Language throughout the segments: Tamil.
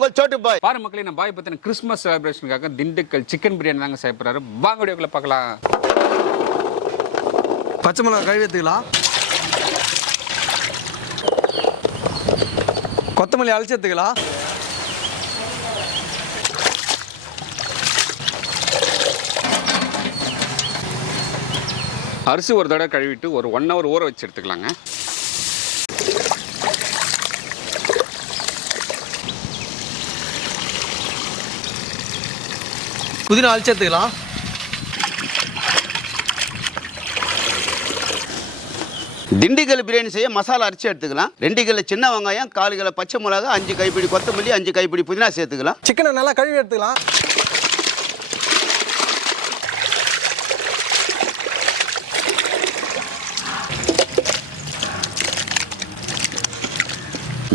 உங்கள் சோட்டு பாய். பாரு மக்களே, நம்ம பாய் பத்தின கிறிஸ்மஸ் செலிப்ரேஷனுக்காக திண்டுக்கல் சிக்கன் பிரியாணி தாங்க செய்ய போறாரு. வாங்க வீடியோக்குள்ள பார்க்கலாம். பச்சை மிளகாய் கழுவி எடுத்துக்கலாம். கொத்தமல்லி அரைச்சி எடுத்துக்கலாம். அரிசி ஒரு தடவை கழுவிட்டு ஒரு 1 hour ஊற வச்சு எடுத்துக்கலாங்க. புதினா அரைச்சி எடுத்துக்கலாம். திண்டுக்கல் பிரியாணி செய்ய மசாலா அரைச்சி எடுத்துக்கலாம். 2 கிலோ சின்ன வெங்காயம், 1/4 கிலோ பச்சை மிளகாய், 5 கைப்பிடி கொத்தமல்லி, 5 கைப்பிடி புதினா சேர்த்துக்கலாம். சிக்கனை நல்லா கழுவி எடுத்துக்கலாம்.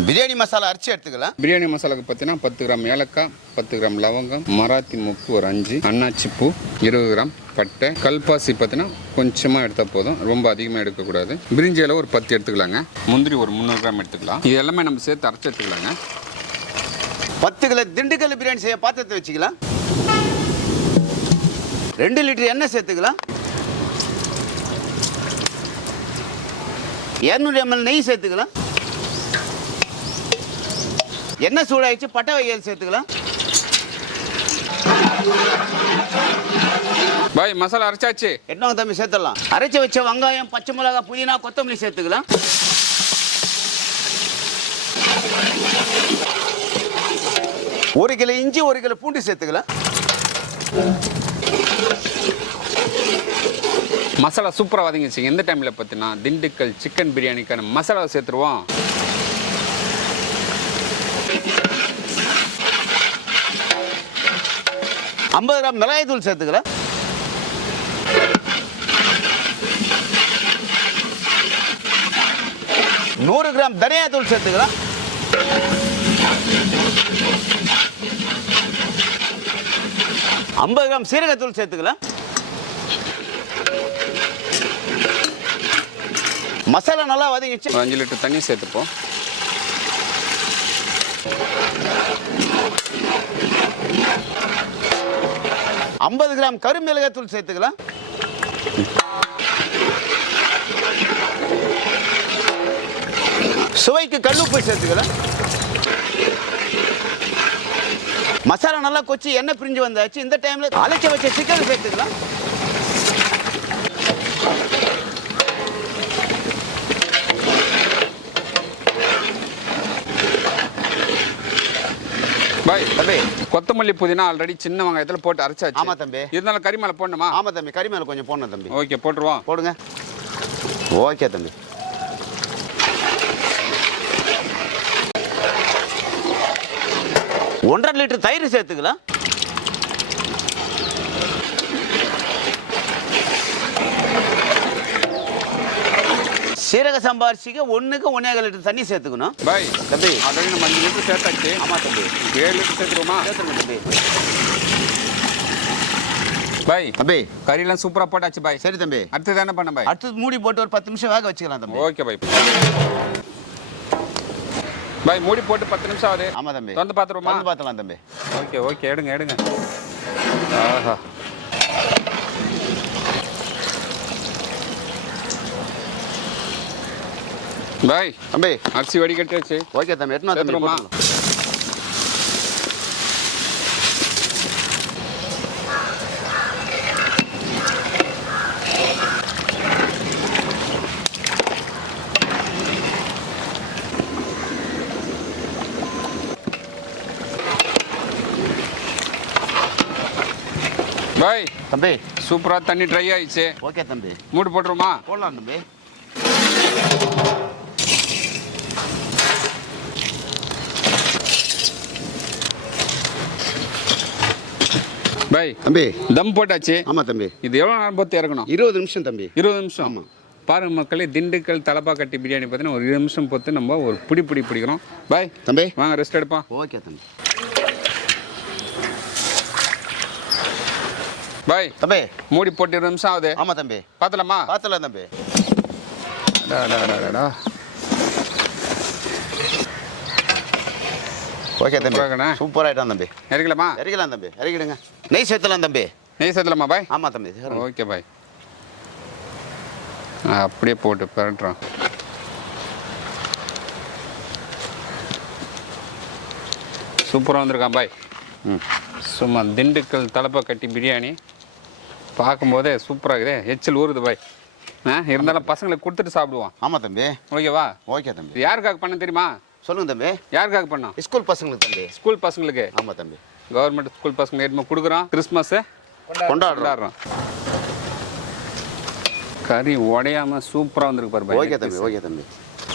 பிரியாணி மசாலா அரைச்சி எடுத்துக்கலாம். பிரியாணி மசாலாவுக்கு பார்த்தீங்கன்னா 10 கிராம் ஏலக்காய், 10 கிராம் லவங்கம், மராத்தி முப்பு ஒரு 5, அன்னாச்சி பூ 20 கிராம், பட்டை, கல்பாசி பார்த்தீங்கன்னா கொஞ்சமாக எடுத்தால் போதும், ரொம்ப அதிகமாக எடுக்கக்கூடாது. பிரிஞ்சி இலை ஒரு 10 எடுத்துக்கலாங்க. முந்திரி ஒரு 300 கிராம் எடுத்துக்கலாம். இது எல்லாமே நம்ம சேர்த்து அரைச்சி எடுத்துக்கலாங்க. 10 கிலோ திண்டுக்கல் பிரியாணி செய்ய பாத்திரத்தை வச்சுக்கலாம். 2 லிட்டர் எண்ணெய் சேர்த்துக்கலாம். 200 ml நெய் சேர்த்துக்கலாம். எண்ணெய் சூடாயிடுச்சு, பட்டை வகைகள் சேர்த்துக்கலாம். பாய் மசாலா அரைச்சாச்சு, எண்ணெய் தம்பி சேர்த்துடலாம். அரைச்சி வச்ச வெங்காயம், பச்சை மிளகாய், புதினா, கொத்தமல்லி சேர்த்துக்கலாம். ஒரு கிலோ இஞ்சி, 1 கிலோ பூண்டு சேர்த்துக்கலாம். மசாலா சூப்பராக வதங்கிச்சு. எந்த டைமில் பார்த்தீங்கன்னா திண்டுக்கல் சிக்கன் பிரியாணிக்கான மசாலா சேர்த்துருவோம். ஐம்பது கிராம் மிளகாய் தூள் சேர்த்துக்கலாம். 100 கிராம் தனியா தூள் சேர்த்துக்கலாம். 50 கிராம் சீரகத்தூள் சேர்த்துக்கலாம். மசாலா நல்லா வதங்கிச்சு. 5 லிட்டர் தண்ணி சேர்த்துப்போம். ஐம்பது கிராம் கருமிளகாய்த்தூள் சேர்த்துக்கலாம். சுவைக்கு கல்லுப்பு சேர்த்துக்கலாம். மசாலா நல்லா கொச்சி எண்ணெய் பிரிஞ்சு வந்தாச்சு. இந்த டைம்ல அரைச்சி வச்ச சிக்கன் சேர்த்துக்கலாம். பாய் தம்பி, கொத்தமல்லி புதினா ஆல்ரெடி சின்ன வெங்காயத்தில் போட்டு அரைச்சாச்சு. ஆமா தம்பி. இருந்தாலும் கறி மேலே போடணுமா? ஆமா தம்பி, கறி மேலே கொஞ்சம் போடணும் தம்பி. ஓகே, போட்டுருவோம். போடுங்க. ஓகே தம்பி. ஒன்றரை லிட்டர் தயிர் சேர்த்துக்கலாம். சீரக சம்பா அரிசிக்கு 1க்கு 1.25 லிட்டர் தண்ணி சேர்த்துக்கணும். பாய் தம்பி, ஆல்ரெடி நம்ம 5 லிட்டர் சேர்த்தாச்சு. ஆமா தம்பி. 7 லிட்டர் சேர்த்துருவோமா? சேர்த்துருங்க தம்பி. பாய் தம்பி, கறியெல்லாம் சூப்பராக போட்டாச்சு பாய். சரி தம்பி. அடுத்தது என்ன பண்ண பாய்? அடுத்து மூடி போட்டு ஒரு 10 நிமிஷம் வேக வச்சுக்கலாம் தம்பி. Okay bye. பாய் மூடி போட்டு 10 நிமிஷம் ஆகுது. ஆமா தம்பி. வந்து பார்த்துருவோமா? வந்து பார்த்துலாம் தம்பி. ஓகே ஓகே, எடுங்க. ஆஹா, பாய் தம்பி, அரிசி வடிகட்டியாச்சு. ஓகே தம்பி. எத்தனை தம்பி சேர்த்துருவோமா? போட்டுக்கலாம். பாய் தம்பி, சூப்பராக தண்ணி ட்ரை ஆயிடுச்சு. ஓகே தம்பி. மூடி போட்டுருமா? போடலாம் தம்பி. பாய் தம்பி, தம் போட்டாச்சு. ஆமா தம்பி. இது எவ்வளோ நேரம் பொறுத்து இறக்கணும்? 20 நிமிஷம் தம்பி. 20 நிமிஷம். ஆமா. பாருங்க மக்களே, திண்டுக்கல் தலப்பாக்கட்டி பிரியாணி பார்த்தீங்கன்னா ஒரு 20 நிமிஷம் பொறுத்து நம்ம ஒரு பிடிக்கிறோம். பாய் தம்பி, வாங்க ரெஸ்ட் எடுப்போம். ஓகே தம்பி. பாய் தம்பி, மூடி போட்டு 20 நிமிஷம் ஆகுது. ஆமா தம்பி. பார்த்தலாமா? பார்த்துலாம் தம்பி. ஓகே தம்பி சூப்பராகண்ணே. சூப்பர் ஆகிட்டான் தம்பி இறக்கலாமா? இறக்கலாம் தம்பி இறக்கிடுங்க நெய் சேர்த்தலாம் தம்பி நெய் சேர்த்தலாமா பாய்? ஆமாம் தம்பி ஓகே பாய். அப்படியே போட்டு பரட்டுறோம். சூப்பராக வந்திருக்கான் பாய். சும்மா திண்டுக்கல் தலப்பை கட்டி பிரியாணி பார்க்கும்போதே சூப்பராக இருக்குது. எச்சில் ஊறுது பாய். இருந்தாலும் பசங்களுக்கு கொடுத்துட்டு சாப்பிடுவோம். ஆமாம் தம்பி ஓகேவா? ஓகே தம்பி இது யாருக்காக பண்ண தெரியுமா? சொல்லுங்க தம்பி யாருக்காக பண்ணோம்? ஸ்கூல் பசங்களுக்கு தம்பி ஸ்கூல் பசங்களுக்கு. ஆமாம் தம்பி கவர்மெண்ட் ஸ்கூல் பசங்க ஏற்கனவே கொடுக்குறோம். கிறிஸ்மஸ்ஸு கொண்டாடுறோம். கறி உடையாம சூப்பராக வந்திருக்கு பாரு பாய். ஓகே தம்பி ஓகே தம்பி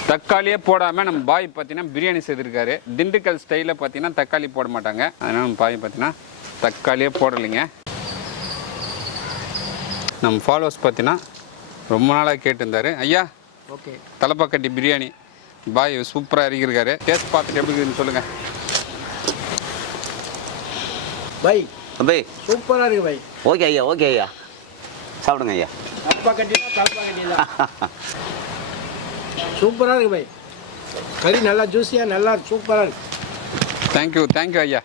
தக்காளியே போடாமல் நம்ம பாய் பார்த்தீங்கன்னா பிரியாணி செய்திருக்காரு. திண்டுக்கல் ஸ்டைலில் பார்த்தீங்கன்னா தக்காளி போட மாட்டாங்க. அதனால் நம்ம பாய் பார்த்தீங்கன்னா தக்காளியே போடலைங்க. நம்ம ஃபாலோவர்ஸ் பார்த்தீங்கன்னா ரொம்ப நாளாக கேட்டிருந்தாரு, ஐயா ஓகே தலப்பாக்கட்டி பிரியாணி பாய் சூப்பராக இறக்கியிருக்காரு. டேஸ்ட் பார்த்துட்டு எப்படி இருக்குதுன்னு சொல்லுங்கள். பை தம்பி சூப்பராக இருக்கு பை. ஓகே ஐயா சாப்பிடுங்க ஐயா தலப்பா கட்டினா சூப்பராக இருக்கு பை. கறி நல்லா ஜூஸியாக நல்லா சூப்பராக இருக்கு. தேங்க்யூ ஐயா.